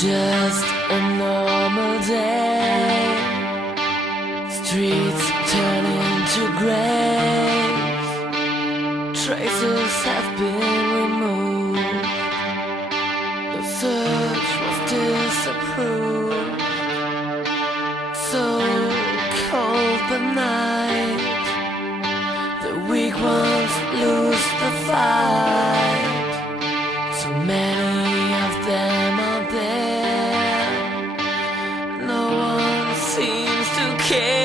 Just a normal day. Streets turn into graves. Traces have been removed. The search was disapproved. So cold the night. The weak ones lose the fight. So many of them are there. No one seems to care.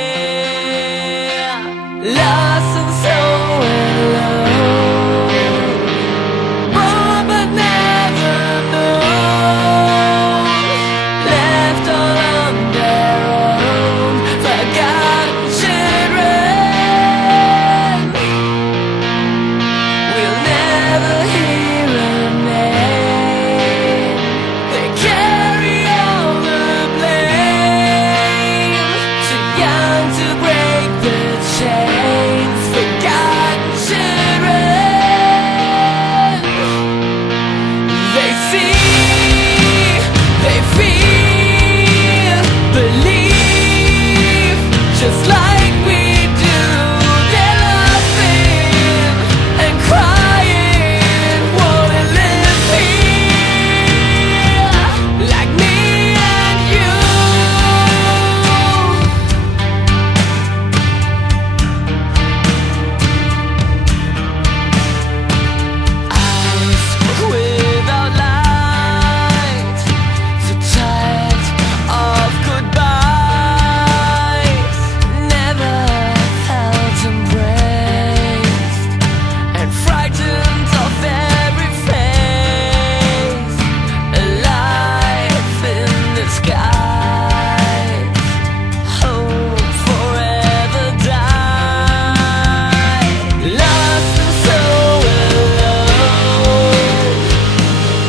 Lost and so alone. Born but never known. Left all on their own. Forgotten children. We'll never hear a name. They carry all the blame. Too young to break the chains. Forgotten children. They see, they feel, believe, just like we do. They're laughing and crying, wanna live here, like me and you. Eyes without light, so tired of goodbyes. Never felt embraced, and frightened of every face. Alive in disguise, hope forever died. Lost and so alone.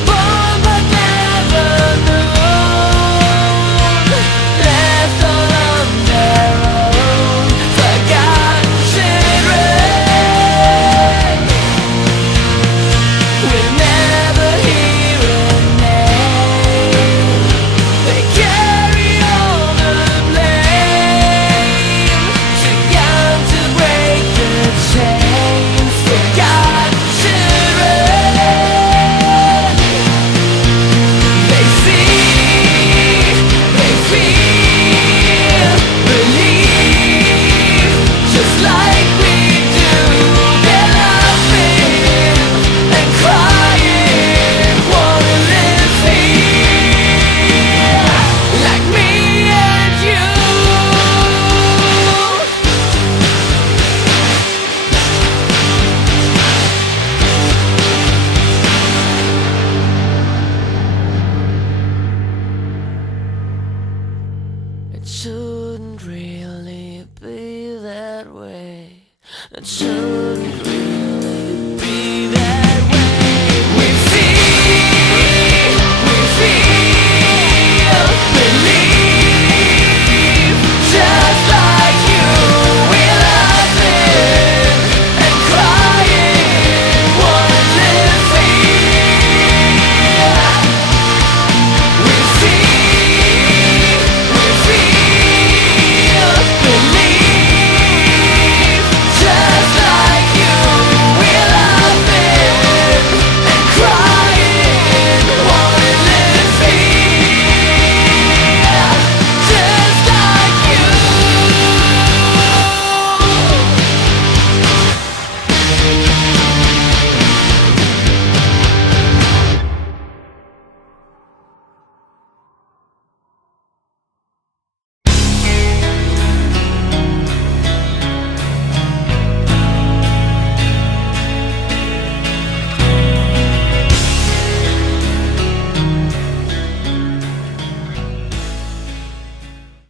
Born but never known. Left all on their own. Forgotten children. We'll never hear a name. They carry all the blame. Too young to break the chains. Forgotten children. They see, they feel, believe, just like we do. They're laughing and crying, wanna live here, like me and you. It shouldn't really be that way. It shouldn't really